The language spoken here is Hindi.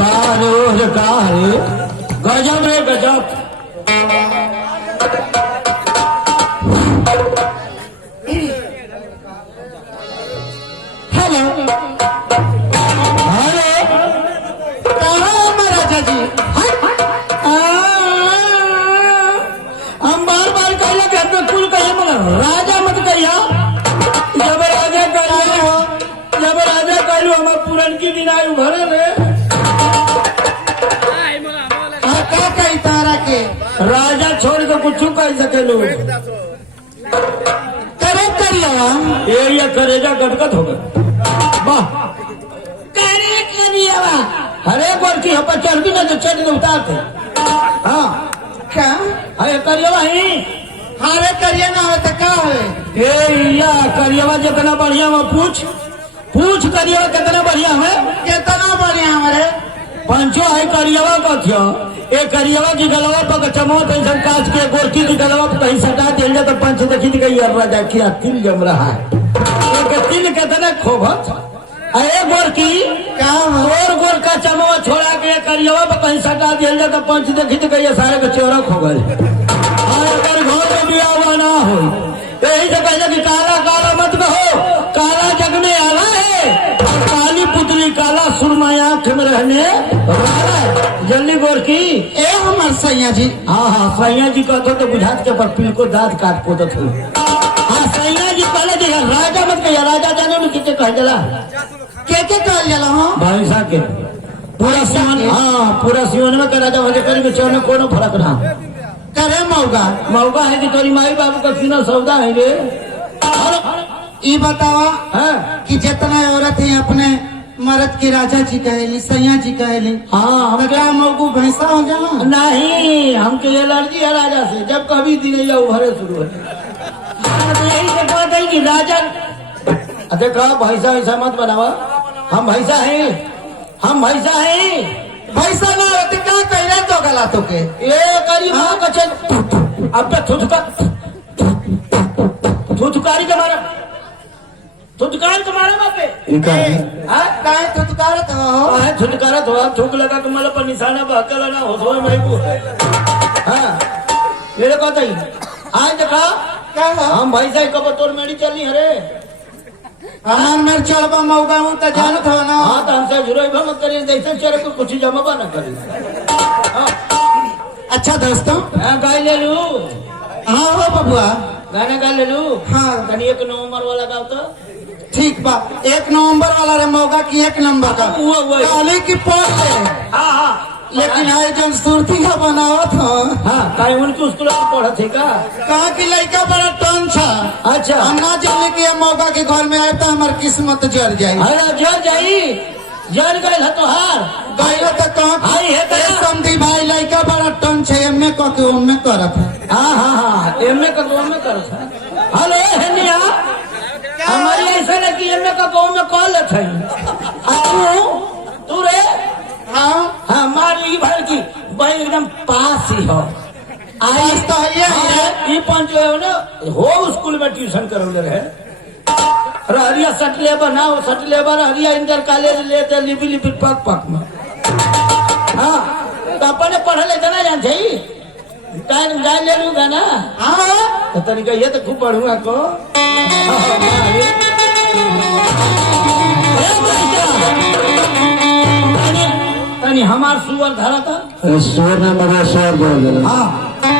बारोर का है गजब रे गजब। हेलो हेलो कहाँ है महाराजा जी? हम बार बार कहला घर में कुल कहिए मगर राजा मत कहिया। जब राजा कहियो जब राजा कहियो हम पुरन की दिन आयु भरे रे। का कही तारा के राजा छोड़ के कुछ कह सके लोग करे करिया ये करेजा गदगद हो गए। वाह करे करिया हरे बार की हम चढ़ भी ना तो चढ़ के उतारते। हाँ क्या अरे करिया ही हारे करिया ना हो तो क्या है या करिया जितना बढ़िया है पूछ पूछ करिया कितना बढ़िया है कितना बढ़िया हमारे पंचो है करिया का थियो ए करिया की गलवा पर चमो ऐसा कांच के गोरकी की गलवा पर कहीं सटा दिल जाए तो पंच देखी गई राजा किया तिल जम रहा है। एक तिल कितने खोभत अरे गोरकी क्या गोर गोर का चमो छोड़ा के करिया पर कहीं सटा दिल जाए तो पंच देखी गई सारे के चोरक हो गए। अगर घर में भी हुआ ना हो यही से कहते कि काला काला मत कहो काला जग में आला है काली पुतली काला सुरमा आंख में रहने जल्दी गोर की ए हमार सैया जी। हाँ हाँ सैया जी कहते तो बुझात के पर पिल को दांत काट पोत थे। हाँ सैया जी कहले जी राजा मत कहिया राजा जाने में कितने कह जला के कह जला हाँ भाई साहब के पूरा सीवन हाँ पूरा सीवन में का राजा भले करी बच्चों में कोनो फर्क ना करे मौका मौका है कि तोरी माई बाबू का सीना सौदा है रे। ये बतावा कि जितना औरत है अपने मर्द के राजा जी कहेली सैया जी कहेली हाँ हम क्या मौकू भैंसा हो जाना नहीं हमके एलर्जी है राजा से जब कभी दिन उभरे शुरू है। यही से बात है कि राजा देखा भैंसा वैसा मत बनावा हम भैंसा है हम भैंसा है भैंसा ना होते क्या कह रहे तो गला तो के ये करी माँ कचन अब तो थुथकारी के मारा थुथकार के मारा बापे काहे थुथकारत हो थुथकारत हो थूक लगा के मतलब पर निशाना बहकल ना हो सो मैं को हाँ मेरे को तो आज देखा क्या हम भैंसा कब तोर मेरी चली अरे हमार मेर चढ़बा मौका हूँ तो जानत हो ना। हाँ तो हमसे जुड़े मत करिए जैसे चढ़ को कुछ जमा ना करिए। अच्छा दोस्तों गाय ले लू हाँ हो बबुआ गाना गा ले लू हाँ कहीं 1 नवंबर वाला गाओ तो ठीक बा 1 नवंबर वाला रे मौका की 1 नंबर का काली की पोल हाँ हाँ लेकिन आई जन सुरती का बनावत हो हाँ कहीं उनकी स्कूल में पढ़ा थे का कहा की लड़का बड़ा टन छा। अच्छा हम ना जाने की मौका के घर में आए तो हमार किस्मत जर जाये। अरे जर जाई जर गए है तो हार गए तो कहा समझी भाई लड़का बड़ा टन छे एम कह के उनमें करत है। हाँ हाँ हाँ एम का गाँव में करत है। हेलो हेनिया हमारी ऐसा नहीं कि एम का गाँव में कॉल है तू रे हाँ हमारी भाई की भाई एकदम पास ही हो आज तो ये पंच है ना हो स्कूल में ट्यूशन करौले रहे हरिया सट लेबर ना हो सट लेबर हरिया इंटर कॉलेज लेते लिपि लिपि पक पक में हाँ तो अपने पढ़ ले जाना जान चाहिए गाय ले लूंगा ना हाँ तो तरीका ये तो खूब पढ़ूंगा को हमार सुअर धरा था सुअर ने मगर सुअर बोल हाँ